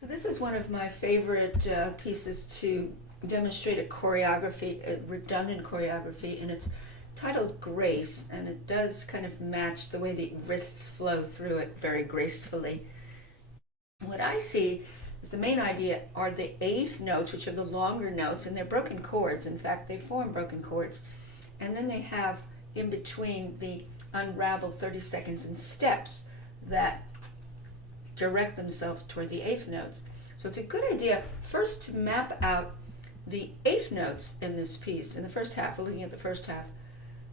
So this is one of my favorite pieces to demonstrate a choreography, a redundant choreography, and it's titled Grace, and it does kind of match the way the wrists flow through it very gracefully. What I see is the main idea are the eighth notes, which are the longer notes, and they're broken chords. In fact, they form broken chords. And then they have in between the unraveled 30 seconds and steps that direct themselves toward the eighth notes. So it's a good idea first to map out the eighth notes in this piece. In the first half, we're looking at the first half.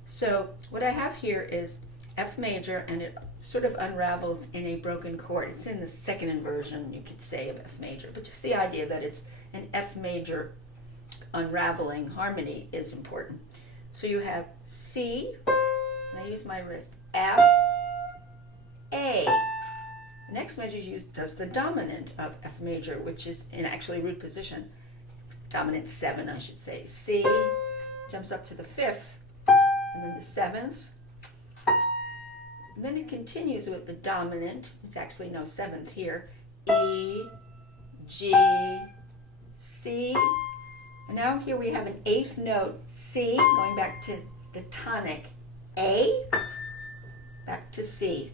So what I have here is F major, and it sort of unravels in a broken chord. It's in the second inversion, you could say, of F major, but just the idea that it's an F major unraveling harmony is important. So you have C, and I use my wrist, F, A. The next measure used does the dominant of F major, which is in actually root position. Dominant 7, I should say. C jumps up to the 5th, and then the 7th. And then it continues with the dominant. It's actually no 7th here. E, G, C. And now here we have an 8th note, C, going back to the tonic, A, back to C.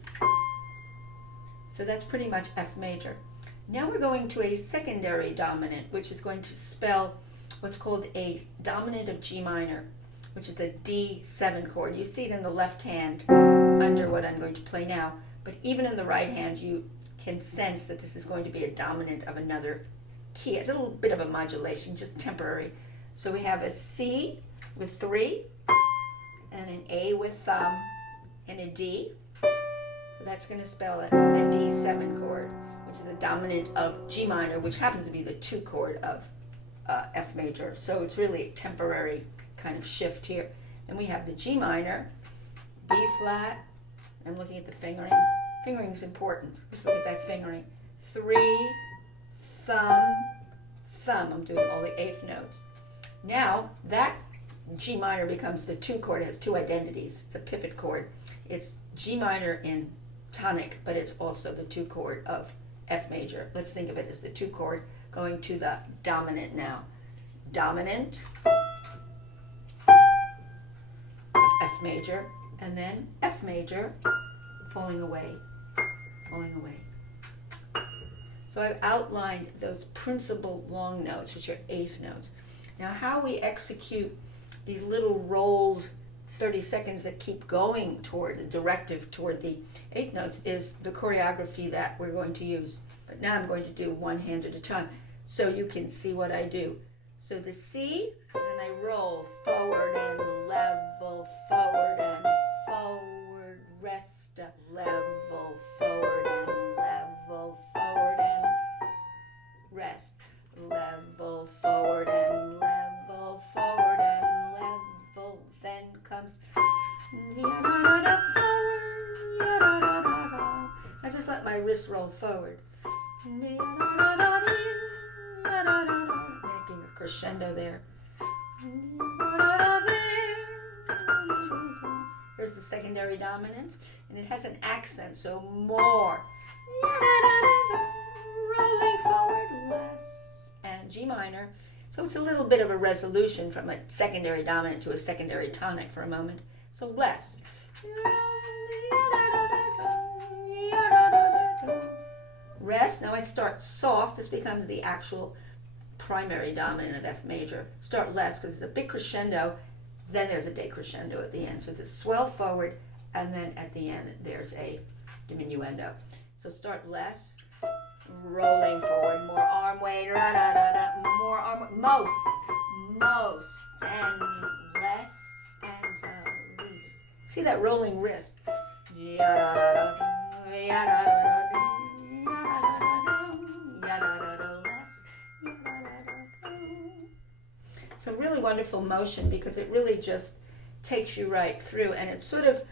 So that's pretty much F major. Now we're going to a secondary dominant, which is going to spell what's called a dominant of G minor, which is a D7 chord. You see it in the left hand under what I'm going to play now, but even in the right hand you can sense that this is going to be a dominant of another key, a little bit of a modulation, just temporary. So we have a C with 3, and an A with thumb, and a D. So that's going to spell a D7 chord, which is the dominant of G minor, which happens to be the 2 chord of F major. So it's really a temporary kind of shift here. Then we have the G minor, B flat. I'm looking at the fingering. Fingering is important. Let's look at that fingering. 3, thumb, thumb. I'm doing all the 8th notes. Now that G minor becomes the 2 chord. It has 2 identities. It's a pivot chord. It's G minor in tonic, but it's also the 2 chord of F major. Let's think of it as the 2 chord going to the dominant now. Dominant of F major, and then F major, falling away, falling away. So I've outlined those principal long notes, which are 8th notes. Now how we execute these little rolled 30 seconds that keep going toward the directive toward the 8th notes is the choreography that we're going to use. But now I'm going to do one hand at a time so you can see what I do. So the C, and then I roll forward and level, forward and forward, rest up, level, forward and level, forward and rest, level, forward and level, forward and level, then comes I just let my wrist roll forward. Making a crescendo there. Here's the secondary dominant, and it has an accent, so more. Rolling forward, less, and G minor. So it's a little bit of a resolution from a secondary dominant to a secondary tonic for a moment. So less. Rest. Now I start soft. This becomes the actual primary dominant of F major. Start less because it's a big crescendo. Then there's a decrescendo at the end. So it's a swell forward, and then at the end there's a diminuendo. So start less, rolling forward, more arm weight, more arm, most, and less, and least. See that rolling wrist. So really wonderful motion because it really just takes you right through, and it sort of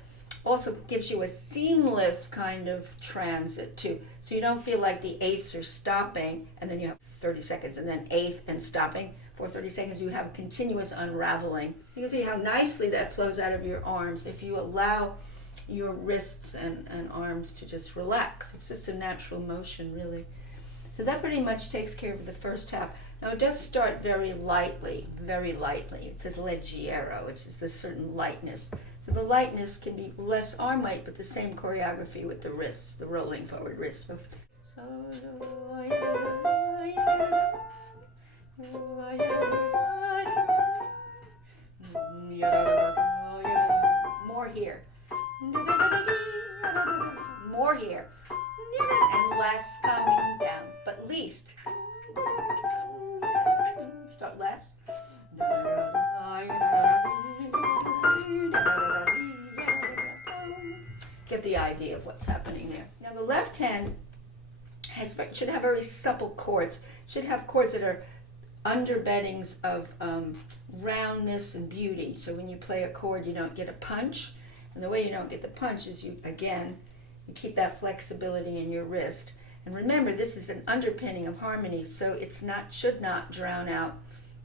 also gives you a seamless kind of transit too. So you don't feel like the eighths are stopping and then you have 30 seconds and then eighth and stopping for 30 seconds. You have a continuous unraveling. You can see how nicely that flows out of your arms if you allow your wrists and arms to just relax. It's just a natural motion, really. So that pretty much takes care of the first half. Now it does start very lightly, very lightly. It says leggero, which is this certain lightness. So the lightness can be less arm weight, but the same choreography with the wrists, the rolling forward wrists. More here. More here. And less coming down, but least. Start less. Get the idea of what's happening there. Now the left hand should have very supple chords. Should have chords that are underbeddings of roundness and beauty. So when you play a chord, you don't get a punch. And the way you don't get the punch is you keep that flexibility in your wrist. And remember, this is an underpinning of harmony, so it's should not drown out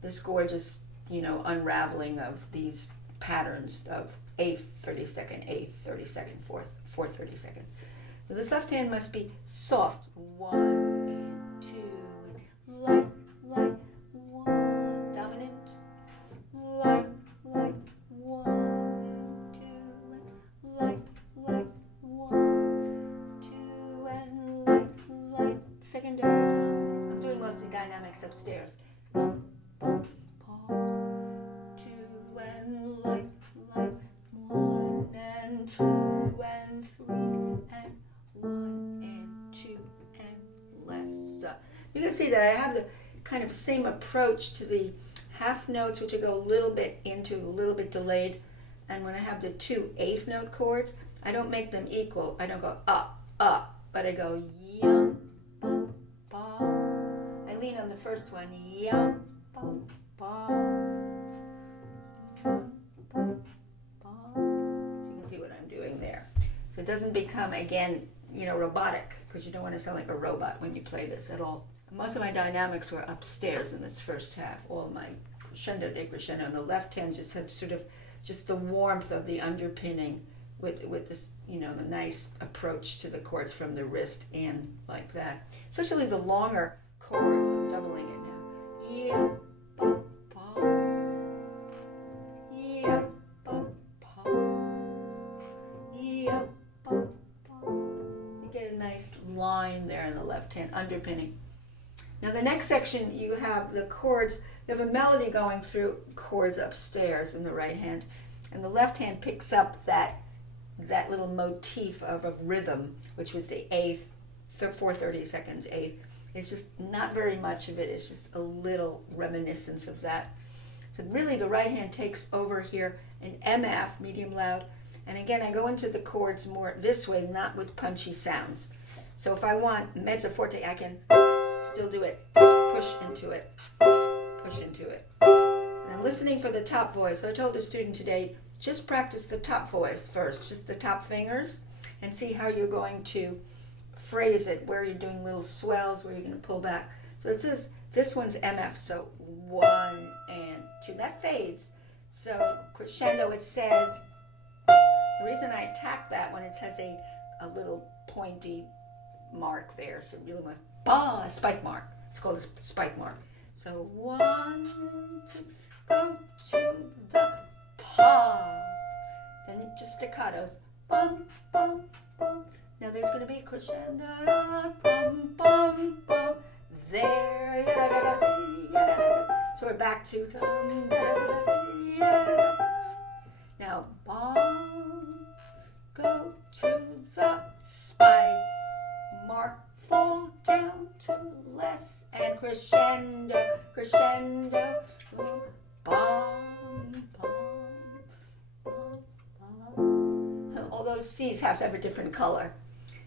this gorgeous, unraveling of these patterns of eighth, 32nd, eighth, 32nd, fourth 32nds. So this left hand must be soft. 1 and 2, light, light, 1, dominant, light, light, 1 and 2, light, light, 1, 2, and light, light, secondary dominant. I'm doing mostly dynamics upstairs. 1, 2 and light, light, 1 and 2 and 3 and 1 and 2 and less. You can see that I have the kind of same approach to the half notes, which I go a little bit into, a little bit delayed. And when I have the 2 eighth note chords, I don't make them equal. I don't go up, up, but I go yum, bum, bum. I lean on the first one, yum, bum, bum, yum, bum, bum. You can see what I'm doing there. So it doesn't become, again, robotic, because you don't want to sound like a robot when you play this at all. Most of my dynamics were upstairs in this first half. All my crescendo, decrescendo, and the left hand just have sort of just the warmth of the underpinning with this, the nice approach to the chords from the wrist and like that. Especially the longer chords. I'm doubling it now. Yeah, bum, bum. Yeah, bum, bum. Yeah, bum, bum. You get a nice line there in the left hand underpinning. Now the next section, you have the chords. You have a melody going through chords upstairs in the right hand, and the left hand picks up that little motif of rhythm, which was the eighth, 4 32nds, eighth. It's just not very much of it. It's just a little reminiscence of that. So really the right hand takes over here in MF, medium loud, and again I go into the chords more this way, not with punchy sounds. So if I want mezzo forte, I can still do it, push into it, push into it. And I'm listening for the top voice. So I told a student today, just practice the top voice first, just the top fingers, and see how you're going to phrase it, where you're doing little swells, where you're going to pull back. So it says, this one's MF, so 1 and 2. That fades. So crescendo, it says, the reason I attack that one, it has a little pointy mark there, so really want a spike mark. It's called a spike mark. So 1, 2, go to the pa. Then just staccatos. Bum, bum, bum. Now there's going to be crescendo. Bum, bum, bum. There. So we're back to. Now bum. Go to the spike mark. Fall down to less and crescendo, crescendo, bum, bum, bum, bum. All those C's have to have a different color.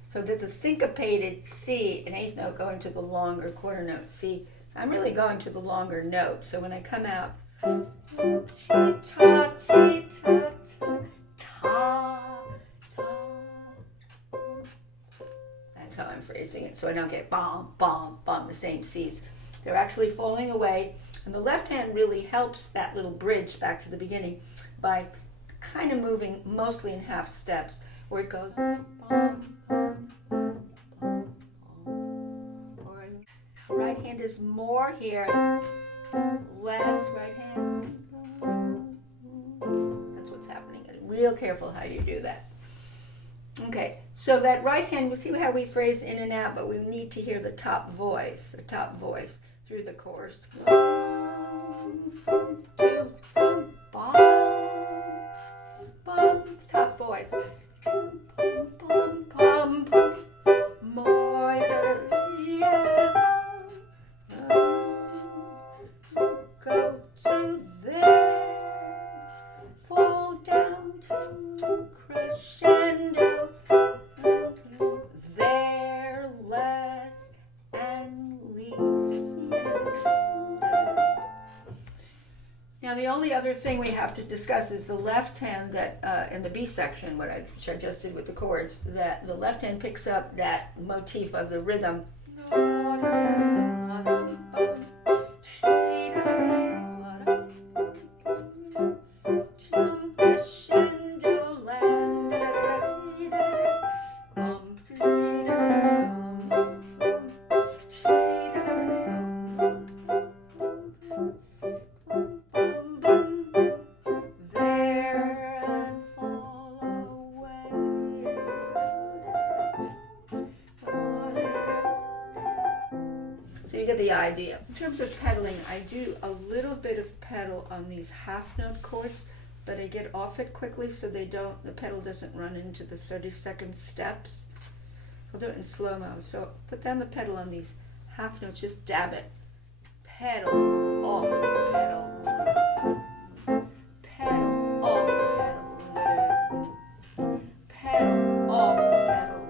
So there's a syncopated C, an eighth note going to the longer quarter note C. So I'm really going to the longer note. So when I come out, ta, ta, ta, ta. That's how I'm phrasing it, so I don't get bom, bom, bom, the same C's. They're actually falling away, and the left hand really helps that little bridge back to the beginning by kind of moving mostly in half steps, where it goes bom, bom, bom, bom, bom. Or hand is more here, less right hand. That's what's happening. Real careful how you do that. Okay, so that right hand, we see how we phrase in and out, but we need to hear the top voice through the chorus. Top voice. Go to there, fall down to crescendo, there, less and least. Now the only other thing we have to discuss is the left hand that in the B section, which I just did with the chords, that the left hand picks up that motif of the rhythm. So you get the idea. In terms of pedaling, I do a little bit of pedal on these half note chords, but I get off it quickly so the pedal doesn't run into the 30-second steps. So I'll do it in slow-mo. So put down the pedal on these half notes, just dab it. Pedal, off, pedal. Pedal, off, pedal. Pedal, off, pedal.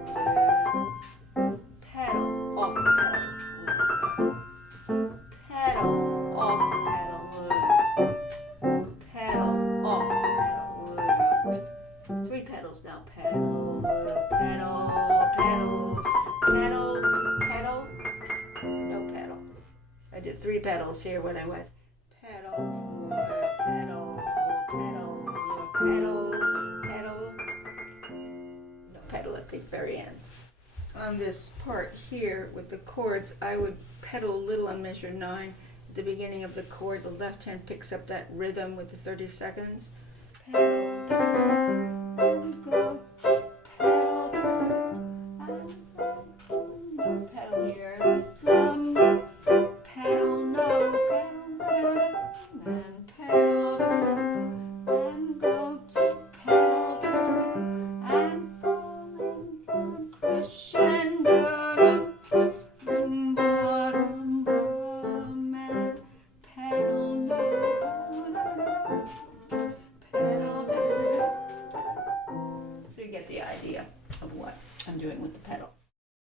Pedal, off, pedal. Pedal, off, pedal. Pedal, off, pedal. 3 pedals now. Pedal, pedal, pedal, pedal, pedal. No pedal. I did 3 pedals here when I went pedal, pedal, pedal, pedal, pedal. No pedal at the very end. On this part here with the chords, I would pedal a little on measure 9. At the beginning of the chord, the left hand picks up that rhythm with the 30 seconds. Pedal, go, pedal, no pedal here. Pedal, no pedal, and pedal, and go to pedal, and falling down, crescendo, and pedal, no pedal. So you get the idea of what I'm doing with the pedal.